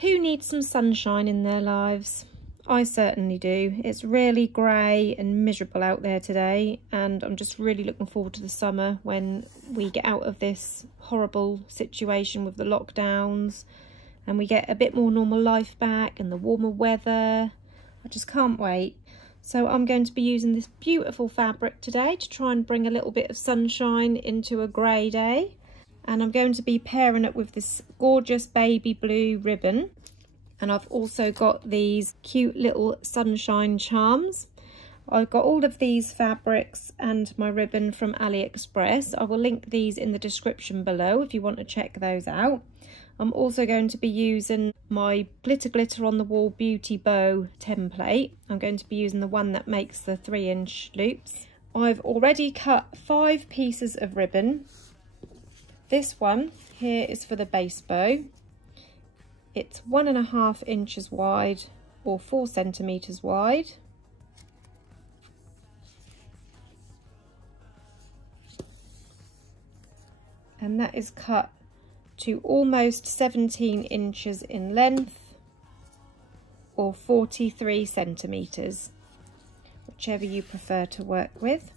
Who needs some sunshine in their lives? I certainly do. It's really grey and miserable out there today, and I'm just really looking forward to the summer when we get out of this horrible situation with the lockdowns and we get a bit more normal life back and the warmer weather. I just can't wait. So I'm going to be using this beautiful fabric today to try and bring a little bit of sunshine into a grey day. And I'm going to be pairing it with this gorgeous baby blue ribbon. And I've also got these cute little sunshine charms. I've got all of these fabrics and my ribbon from AliExpress. I will link these in the description below if you want to check those out. I'm also going to be using my glitter on the wall beauty bow template. I'm going to be using the one that makes the 3-inch loops. I've already cut 5 pieces of ribbon. This one here is for the base bow. It's 1.5 inches wide or 4 centimeters wide. And that is cut to almost 17 inches in length or 43 centimeters, whichever you prefer to work with.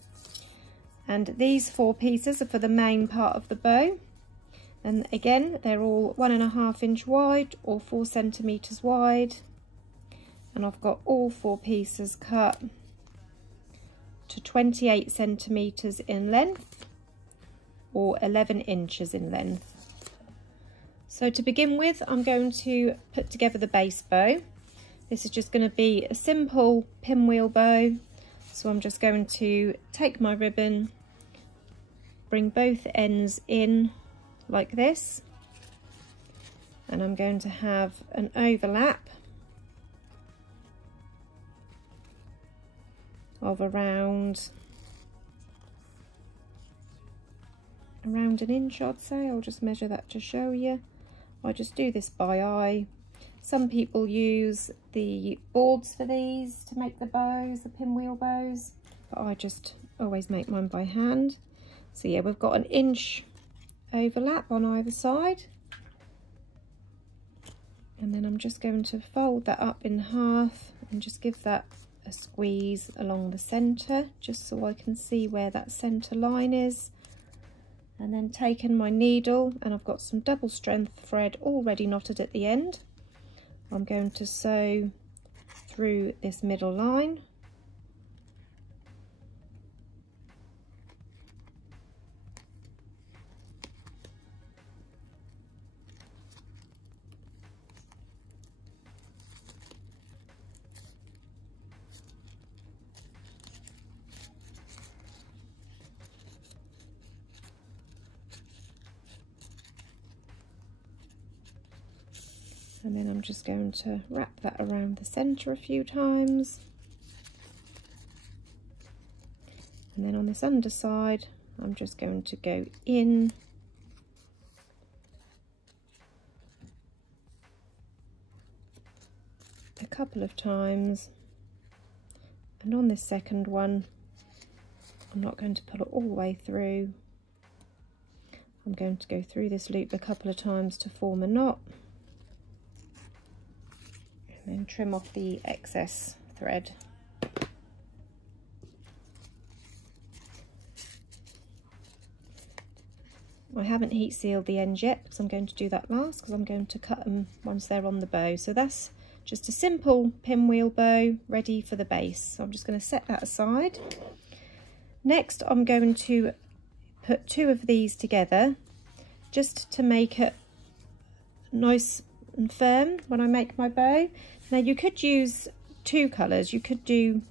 And these 4 pieces are for the main part of the bow. And again, they're all 1.5 inch wide or 4 centimeters wide. And I've got all 4 pieces cut to 28 centimeters in length or 11 inches in length. So to begin with, I'm going to put together the base bow. This is just going to be a simple pinwheel bow. So I'm just going to take my ribbon, bring both ends in like this, and I'm going to have an overlap of around an inch, I'd say. I'll just measure that to show you. I just do this by eye. Some people use the boards for these to make the bows, the pinwheel bows, but I just always make mine by hand. So yeah, we've got an inch overlap on either side, and then I'm just going to fold that up in half and just give that a squeeze along the center, just so I can see where that center line is. And then taking my needle, and I've got some double strength thread already knotted at the end, I'm going to sew through this middle line. And then I'm just going to wrap that around the center a few times. And then on this underside, I'm just going to go in a couple of times. And on this second one, I'm not going to pull it all the way through. I'm going to go through this loop a couple of times to form a knot. And then trim off the excess thread. I haven't heat sealed the ends yet because I'm going to do that last, because I'm going to cut them once they're on the bow. So that's just a simple pinwheel bow ready for the base. So I'm just going to set that aside. Next, I'm going to put 2 of these together just to make it nice and firm when I make my bow. Now you could use 2 colours. You could do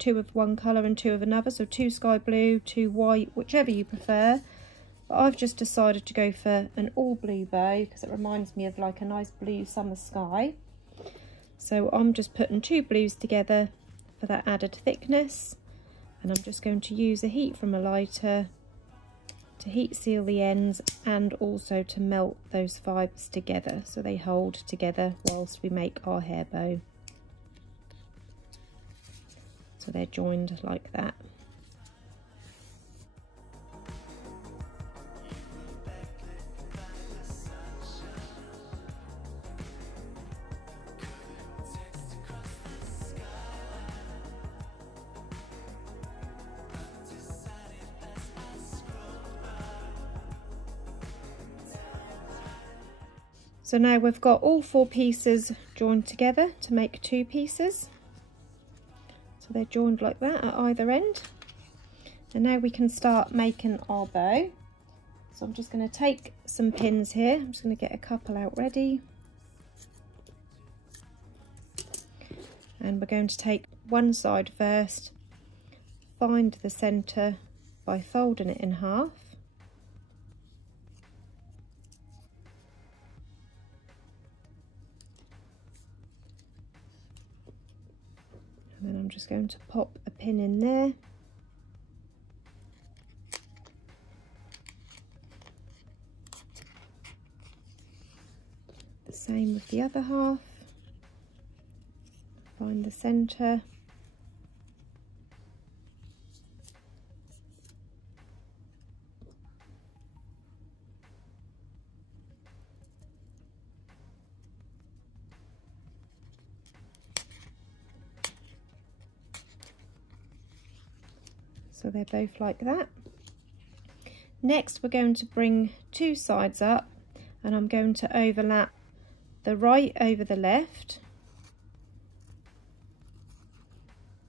2 of one colour and 2 of another, so 2 sky blue, 2 white, whichever you prefer. But I've just decided to go for an all blue bow because it reminds me of like a nice blue summer sky. So I'm just putting 2 blues together for that added thickness, and I'm just going to use a heat from a lighter to heat seal the ends and also to melt those fibres together so they hold together whilst we make our hair bow. So they're joined like that. So now we've got all 4 pieces joined together to make 2 pieces. So they're joined like that at either end. And now we can start making our bow. So I'm just going to take some pins here. I'm just going to get a couple out ready. And we're going to take one side first, find the centre by folding it in half. And then I'm just going to pop a pin in there. The same with the other half. Find the centre. So they're both like that. Next we're going to bring 2 sides up, and I'm going to overlap the right over the left.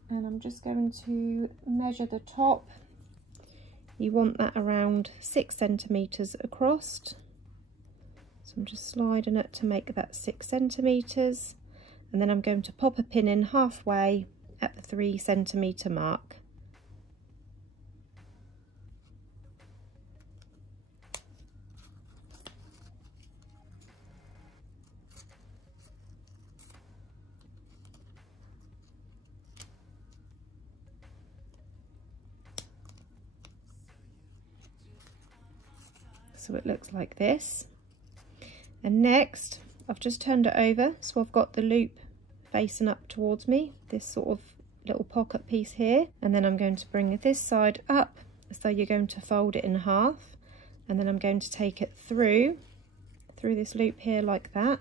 And I'm just going to measure the top. You want that around 6 centimetres across. So I'm just sliding it to make that 6 centimetres. And then I'm going to pop a pin in halfway at the 3 centimetre mark. So it looks like this. And next I've just turned it over, so I've got the loop facing up towards me, this sort of little pocket piece here, and then I'm going to bring this side up, so you're going to fold it in half, and then I'm going to take it through this loop here like that,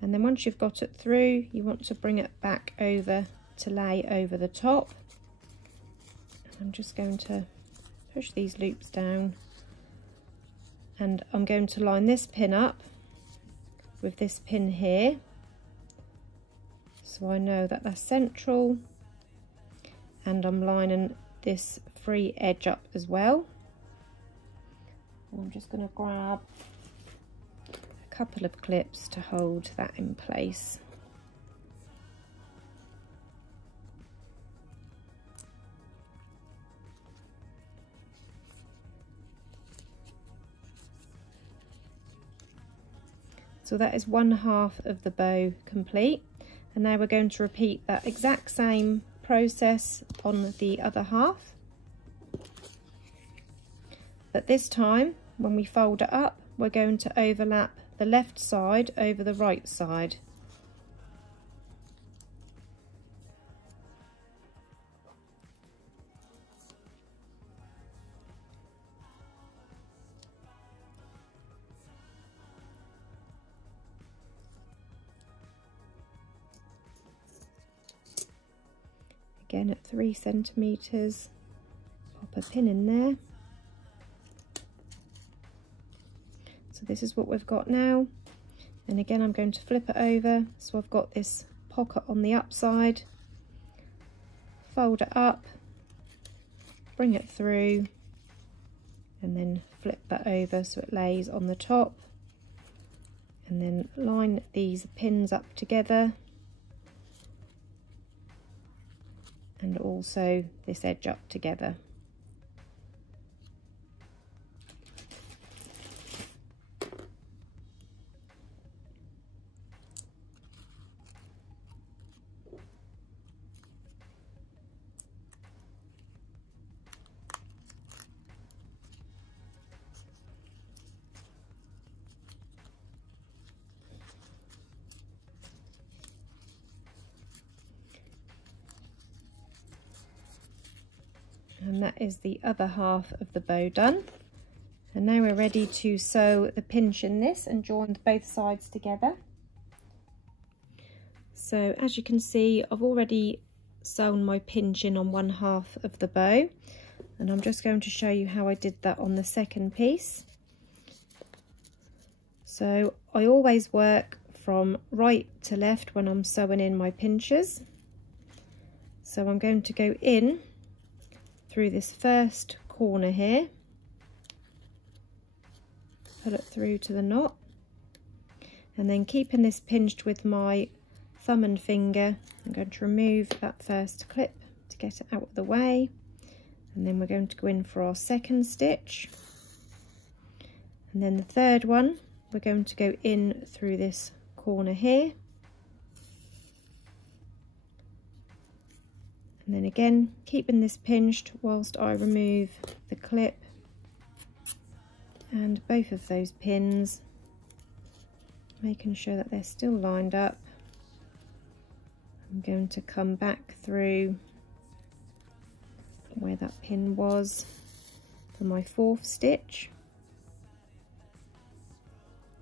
and then once you've got it through, you want to bring it back over to lay over the top. I'm just going to push these loops down, and I'm going to line this pin up with this pin here, so I know that that's central, and I'm lining this free edge up as well. I'm just going to grab a couple of clips to hold that in place. So that is 1/2 of the bow complete, and now we're going to repeat that exact same process on the other half, but this time when we fold it up, we're going to overlap the left side over the right side. Again at 3 centimetres, pop a pin in there. So this is what we've got now, and again I'm going to flip it over, so I've got this pocket on the upside, fold it up, bring it through, and then flip that over so it lays on the top, and then line these pins up together, and also this edge up together. And that is the other half of the bow done. And now we're ready to sew the pinch in this and join both sides together. So as you can see, I've already sewn my pinch in on 1/2 of the bow, and I'm just going to show you how I did that on the second piece. So I always work from right to left when I'm sewing in my pinchers. So I'm going to go in through this first corner here, pull it through to the knot, and then keeping this pinched with my thumb and finger, I'm going to remove that first clip to get it out of the way, and then we're going to go in for our second stitch, and then the third one we're going to go in through this corner here, and then again keeping this pinched whilst I remove the clip and both of those pins, making sure that they're still lined up. I'm going to come back through where that pin was for my fourth stitch,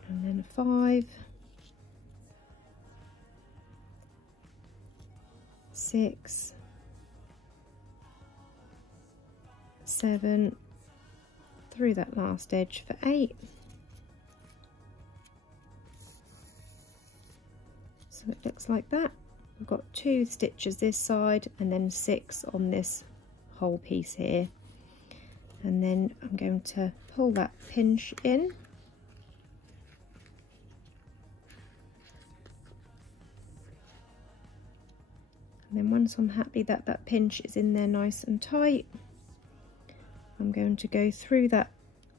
and then 5, 6, 7, through that last edge for 8. So it looks like that. We've got 2 stitches this side and then 6 on this whole piece here, and then I'm going to pull that pinch in, and then once I'm happy that that pinch is in there nice and tight, I'm going to go through that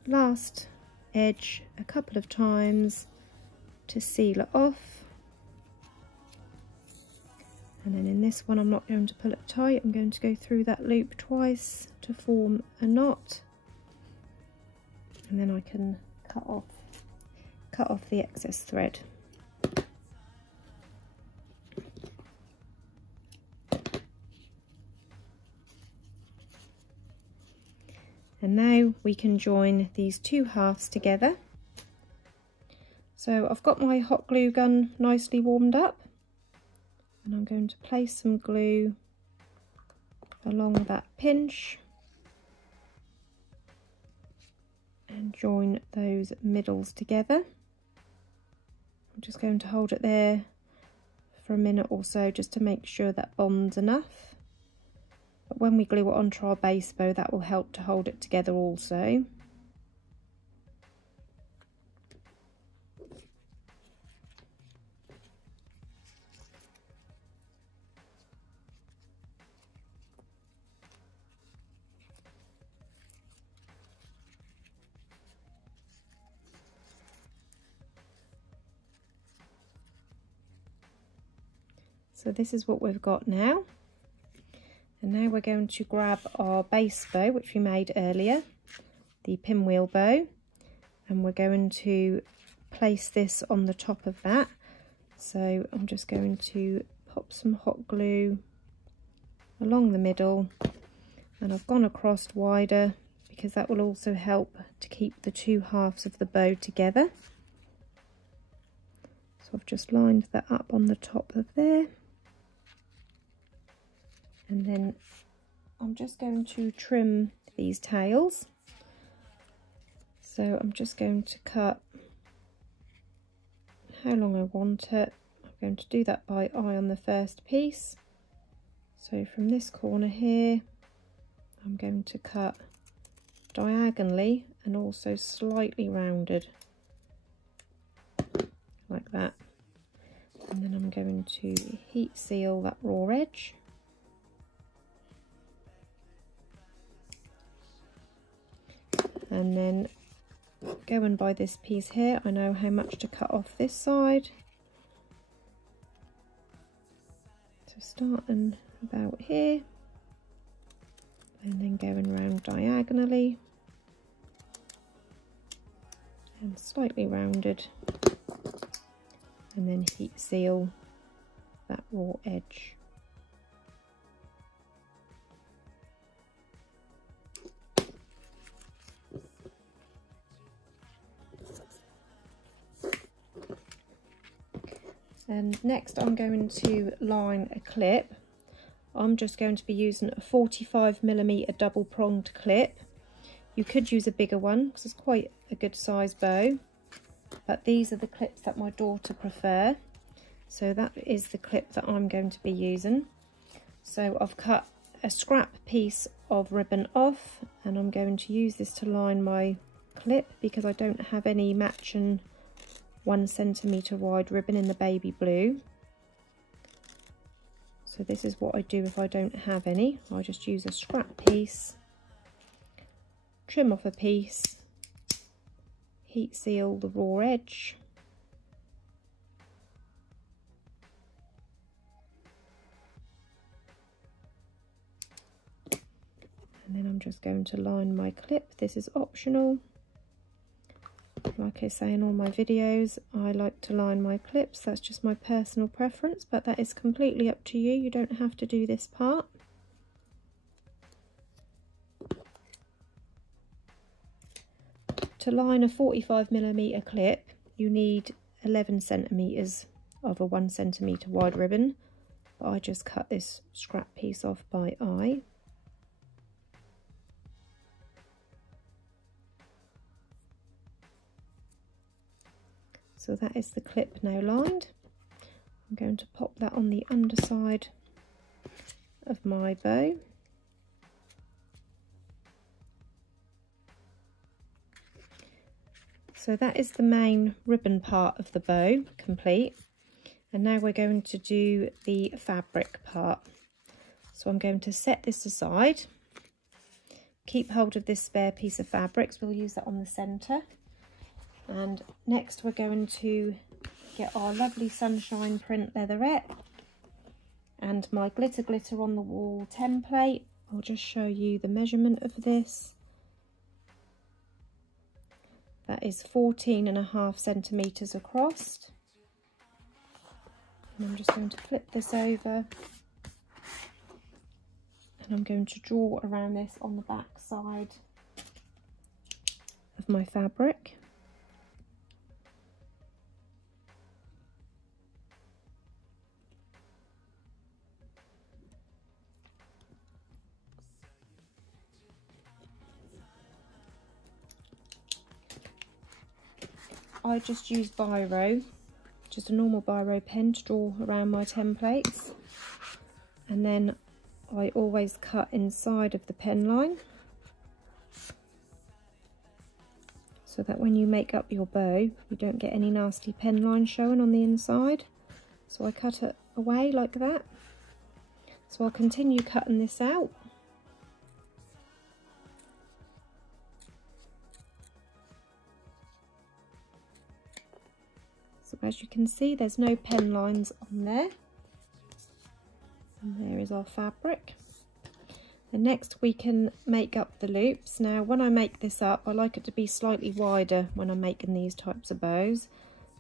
last edge a couple of times to seal it off. And then in this one I'm not going to pull it tight, I'm going to go through that loop twice to form a knot, and then I can cut off the excess thread. And now we can join these 2 halves together. So I've got my hot glue gun nicely warmed up, and I'm going to place some glue along that pinch and join those middles together. I'm just going to hold it there for a minute or so just to make sure that bonds enough. But when we glue it onto our base bow, that will help to hold it together also. So this is what we've got now. And now we're going to grab our base bow, which we made earlier, the pinwheel bow, and we're going to place this on the top of that. So I'm just going to pop some hot glue along the middle, and I've gone across wider because that will also help to keep the 2 halves of the bow together. So I've just lined that up on the top of there. And then I'm just going to trim these tails. So I'm just going to cut how long I want it. I'm going to do that by eye on the first piece. So from this corner here, I'm going to cut diagonally and also slightly rounded, like that. And then I'm going to heat seal that raw edge. And then going by this piece here, I know how much to cut off this side. So starting about here and then going round diagonally and slightly rounded, and then heat seal that raw edge. And next I'm going to line a clip. I'm just going to be using a 45mm double pronged clip. You could use a bigger one because it's quite a good size bow. but these are the clips that my daughter prefer. So that is the clip that I'm going to be using. So I've cut a scrap piece of ribbon off, and I'm going to use this to line my clip because I don't have any matching 1 centimetre wide ribbon in the baby blue. So this is what I do if I don't have any. I just use a scrap piece, trim off a piece, heat seal the raw edge, and then I'm just going to line my clip. This is optional. Like I say in all my videos, I like to line my clips. That's just my personal preference, but that is completely up to you. You don't have to do this part. To line a 45mm clip, you need 11 centimetres of a 1 centimetre wide ribbon, but I just cut this scrap piece off by eye. So that is the clip now lined. I'm going to pop that on the underside of my bow. So that is the main ribbon part of the bow complete. And now we're going to do the fabric part. So I'm going to set this aside. Keep hold of this spare piece of fabric, so we'll use that on the centre. And next we're going to get our lovely sunshine print leatherette and my glitter on the wall template. I'll just show you the measurement of this. That is 14.5 centimetres across. And I'm just going to flip this over, and I'm going to draw around this on the back side of my fabric. I just use biro, just a normal biro pen, to draw around my templates, and then I always cut inside of the pen line so that when you make up your bow you don't get any nasty pen line showing on the inside. So I cut it away like that. So I'll continue cutting this out. So as you can see, there's no pen lines on there. And there is our fabric. And next we can make up the loops. Now when I make this up, I like it to be slightly wider when I'm making these types of bows.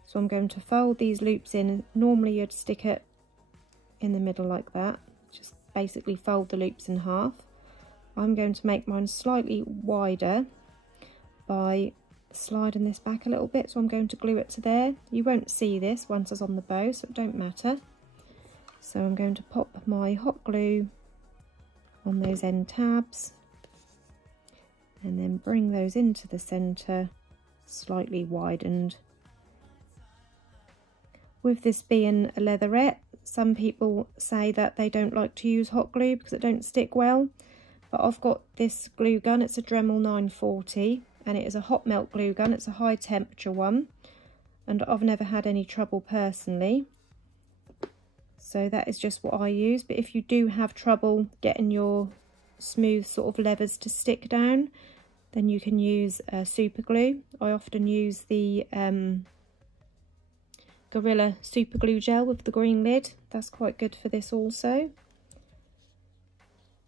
So I'm going to fold these loops in. Normally you'd stick it in the middle like that. Just basically fold the loops in half. I'm going to make mine slightly wider by sliding this back a little bit, so I'm going to glue it to there. You won't see this once it's on the bow, so it don't matter. So I'm going to pop my hot glue on those end tabs and then bring those into the centre, slightly widened. With this being a leatherette, some people say that they don't like to use hot glue because it don't stick well, but I've got this glue gun. It's a Dremel 940 and it is a hot melt glue gun. It's a high temperature one and I've never had any trouble personally. So that is just what I use. But if you do have trouble getting your smooth sort of leathers to stick down, then you can use super glue. I often use the Gorilla super glue gel with the green lid. That's quite good for this also.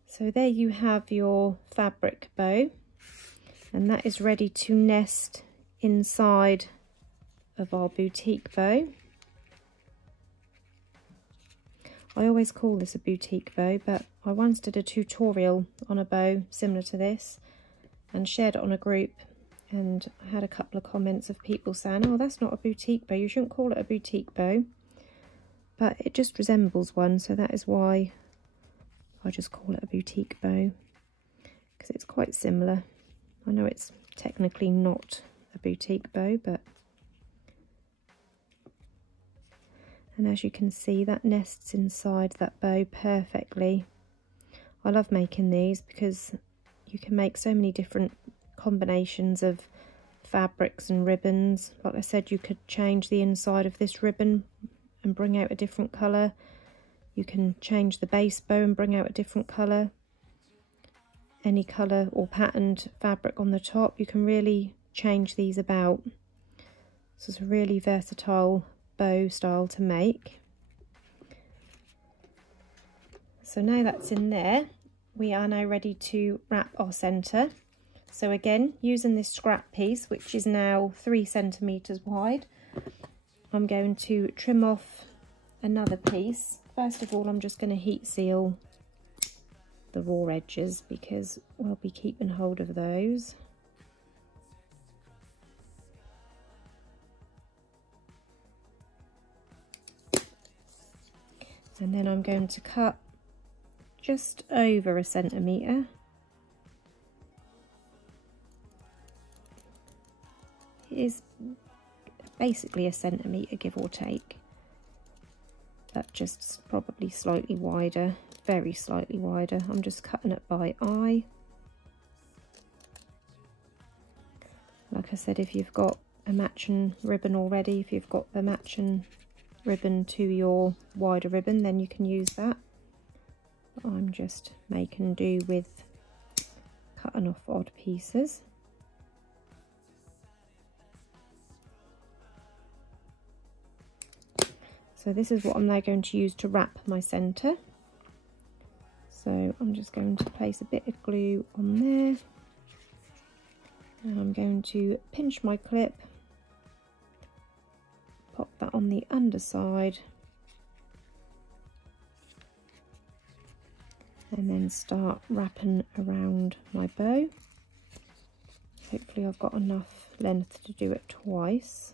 So there you have your fabric bow, and that is ready to nest inside of our boutique bow. I always call this a boutique bow, but I once did a tutorial on a bow similar to this and shared it on a group, and I had a couple of comments of people saying, oh, that's not a boutique bow, you shouldn't call it a boutique bow. But it just resembles one, so that is why I just call it a boutique bow, because it's quite similar. I know it's technically not a boutique bow, but And as you can see, that nests inside that bow perfectly. I love making these because you can make so many different combinations of fabrics and ribbons. Like I said, you could change the inside of this ribbon and bring out a different colour. You can change the base bow and bring out a different colour. Any colour or patterned fabric on the top, you can really change these about. So it's a really versatile bow style to make. So now that's in there, we are now ready to wrap our centre. So again, using this scrap piece, which is now 3 centimetres wide, I'm going to trim off another piece. First of all, I'm just going to heat seal the raw edges because we'll be keeping hold of those. And then I'm going to cut just over 1 centimetre. It is basically 1 centimetre, give or take. That's just probably slightly wider, very slightly wider. I'm just cutting it by eye. Like I said, if you've got a matching ribbon already, if you've got the matching ribbon to your wider ribbon, then you can use that. But I'm just making do with cutting off odd pieces. So this is what I'm now going to use to wrap my centre. So I'm just going to place a bit of glue on there. And I'm going to pinch my clip, pop that on the underside, and then start wrapping around my bow. Hopefully I've got enough length to do it twice.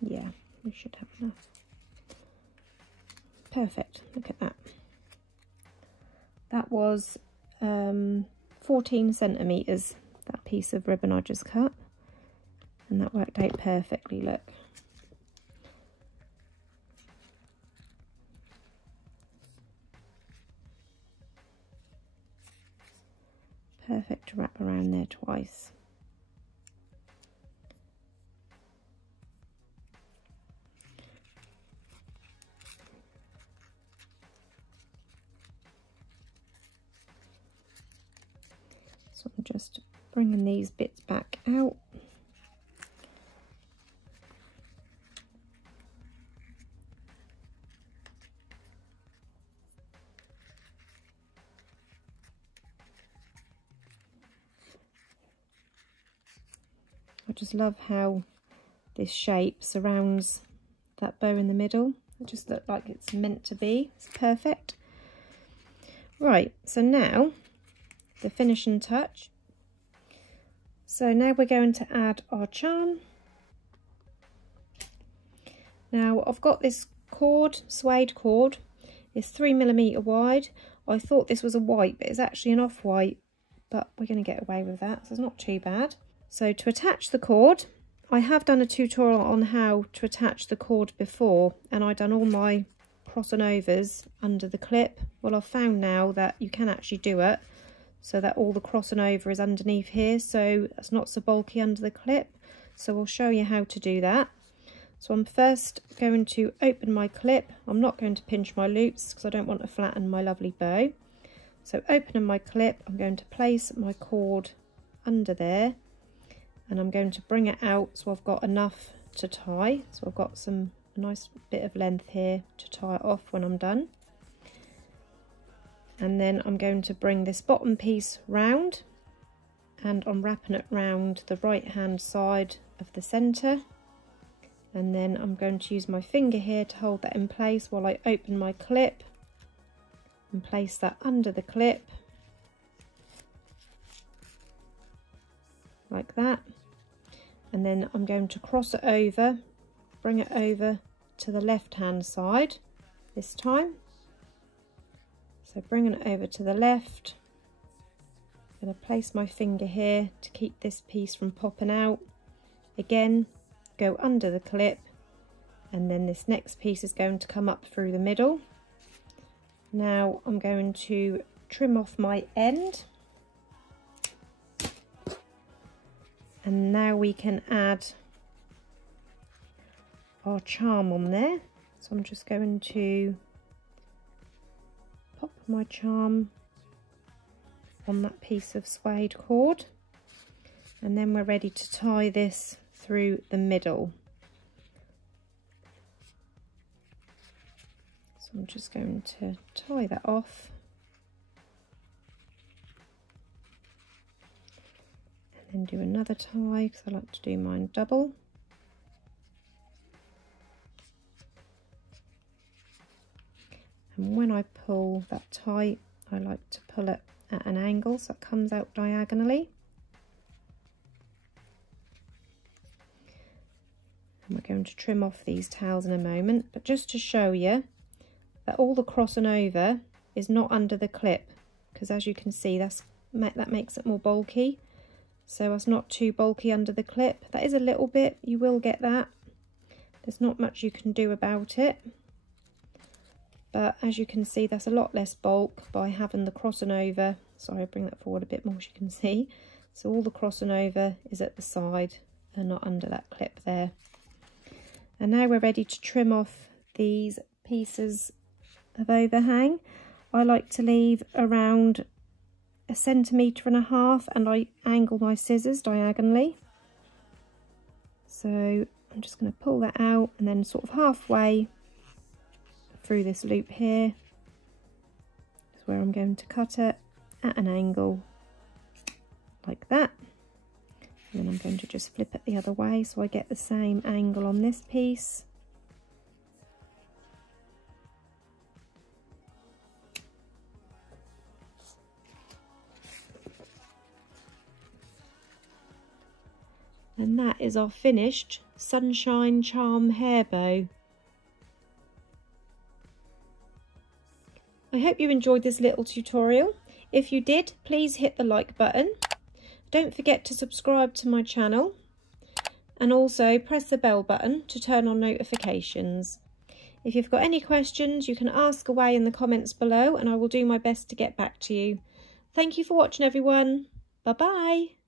Yeah, we should have enough. Perfect, look at that. That was 14 centimetres, that piece of ribbon I just cut. And that worked out perfectly, look. Perfect to wrap around there twice. So I'm just bringing these bits back out. I just love how this shape surrounds that bow in the middle. It just looks like it's meant to be. It's perfect. Right, so now the finishing touch. So now we're going to add our charm. Now I've got this cord, suede cord. It's 3mm wide. I thought this was a white, but it's actually an off-white, but we're going to get away with that, so it's not too bad. So to attach the cord, I have done a tutorial on how to attach the cord before, and I've done all my crossing overs under the clip. Well, I've found now that you can actually do it so that all the crossing over is underneath here, so it's not so bulky under the clip. So I'll show you how to do that. So I'm first going to open my clip. I'm not going to pinch my loops because I don't want to flatten my lovely bow. So opening my clip, I'm going to place my cord under there, and I'm going to bring it out so I've got enough to tie. So I've got a nice bit of length here to tie it off when I'm done. And then I'm going to bring this bottom piece round, and I'm wrapping it round the right hand side of the centre, and then I'm going to use my finger here to hold that in place while I open my clip and place that under the clip like that. And then I'm going to cross it over, bring it over to the left hand side this time. So bringing it over to the left, going to place my finger here to keep this piece from popping out. Again, go under the clip, and then this next piece is going to come up through the middle. Now I'm going to trim off my end, and now we can add our charm on there. So I'm just going to pop my charm on that piece of suede cord, and then we're ready to tie this through the middle. So I'm just going to tie that off, and then do another tie, because I like to do mine double. And when I pull that tie, I like to pull it at an angle so it comes out diagonally. And we're going to trim off these tails in a moment, but just to show you that all the crossing over is not under the clip, because as you can see that makes it more bulky. So it's not too bulky under the clip. That is a little bit, you will get that. There's not much you can do about it. But as you can see, that's a lot less bulk by having the crossing over. Sorry, I'll bring that forward a bit more so you can see. So all the crossing over is at the side and not under that clip there. And now we're ready to trim off these pieces of overhang. I like to leave around 1.5 centimetres, and I angle my scissors diagonally. So I'm just going to pull that out, and then sort of halfway through this loop here is where I'm going to cut it at an angle like that, and then I'm going to just flip it the other way so I get the same angle on this piece. And that is our finished sunshine charm hair bow. I hope you enjoyed this little tutorial. If you did, please hit the like button. Don't forget to subscribe to my channel, and also press the bell button to turn on notifications. If you've got any questions, you can ask away in the comments below, and I will do my best to get back to you. Thank you for watching, everyone. Bye bye.